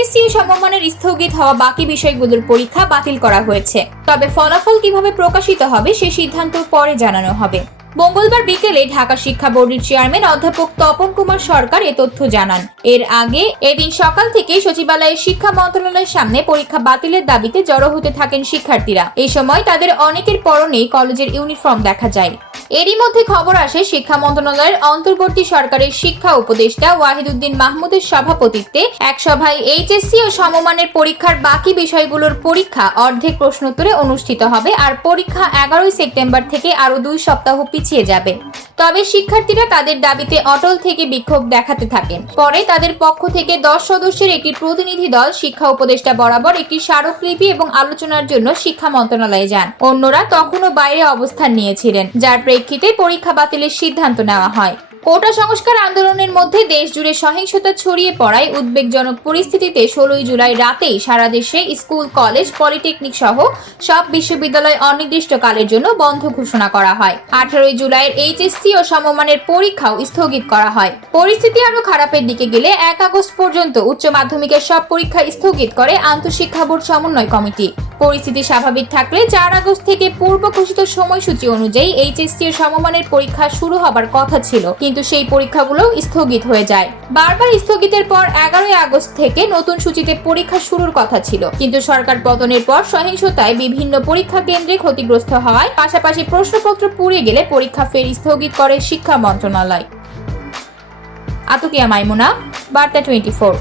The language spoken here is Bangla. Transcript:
এইচএসসি সমমানের স্থগিত হওয়া বাকি বিষয়গুলোর পরীক্ষা বাতিল করা হয়েছে। তবে ফলাফল কিভাবে প্রকাশিত হবে সে সিদ্ধান্ত পরে জানানো হবে। মঙ্গলবার বিকেলে ঢাকা শিক্ষা বোর্ডের চেয়ারম্যান অধ্যাপক তপন কুমার সরকার এ তথ্য জানান। এর আগে এদিন সকাল থেকে সচিবালয়ের শিক্ষা মন্ত্রণালয়ের সামনে পরীক্ষা বাতিলের দাবিতে জড়ো হতে থাকেন শিক্ষার্থীরা। এই সময় তাদের অনেকের পরনেই কলেজের ইউনিফর্ম দেখা যায়। এরই মধ্যে খবর আসে শিক্ষা মন্ত্রণালয়ের অন্তর্বর্তী সরকারের শিক্ষা উপদেষ্টা ওয়াহিদুদ্দিন মাহমুদের সভাপতিত্বে এক সভায় এইচএসসি ও সমমানের পরীক্ষার বাকি বিষয়গুলোর পরীক্ষা অর্ধেক প্রশ্নোত্তরে অনুষ্ঠিত হবে আর পরীক্ষা 11 সেপ্টেম্বর থেকে আরো 2 সপ্তাহ পিছিয়ে যাবে। তবে শিক্ষার্থীরা তাদের দাবিতে অটল থেকে বিক্ষোভ দেখাতে থাকেন। পরে তাদের পক্ষ থেকে 10 সদস্যের একটি প্রতিনিধি দল শিক্ষা উপদেষ্টা বরাবর একটি স্মারকলিপি এবং আলোচনার জন্য শিক্ষা মন্ত্রণালয়ে যান। অন্যরা তখনও বাইরে অবস্থান নিয়েছিলেন, যার প্রেক্ষিতে পরীক্ষা বাতিলের সিদ্ধান্ত নেওয়া হয়। কোটা সংস্কার আন্দোলনের মধ্যে দেশ জুড়ে সহিংসতা ছড়িয়ে পড়ায় উদ্বেগজনক পরিস্থিতিতে 16 জুলাই রাতেই সারা দেশে স্কুল, কলেজ, পলিটেকনিক সহ সব বিশ্ববিদ্যালয় অনির্দিষ্টকালের জন্য বন্ধ ঘোষণা করা হয়। 18 জুলাইয়ের এইচএসসি ও সমমানের পরীক্ষাও স্থগিত করা হয়। পরিস্থিতি আরো খারাপের দিকে গেলে 1 আগস্ট পর্যন্ত উচ্চ মাধ্যমিকের সব পরীক্ষা স্থগিত করে আন্তঃশিক্ষা বোর্ড সমন্বয় কমিটি। পরিস্থিতি স্বাভাবিক থাকলে 4 আগস্ট থেকে পূর্ব ঘোষিত সময়সূচি অনুযায়ী এইচএসসি ও সমমানের পরীক্ষা শুরু হবার কথা ছিল, কিন্তু সেই পরীক্ষাগুলো স্থগিত হয়ে যায়। বারবার স্থগিতের পর 11 আগস্ট থেকে নতুন সূচিতে পরীক্ষা শুরুর কথা ছিল, কিন্তু সরকার পতনের পর সহিংসতায় বিভিন্ন পরীক্ষা কেন্দ্রে ক্ষতিগ্রস্ত হওয়ায় পাশাপাশি প্রশ্নপত্র পুড়ে গেলে পরীক্ষা ফের স্থগিত করে শিক্ষা মন্ত্রণালয়। আতকিয়া মাইমুনা, বার্তা 24।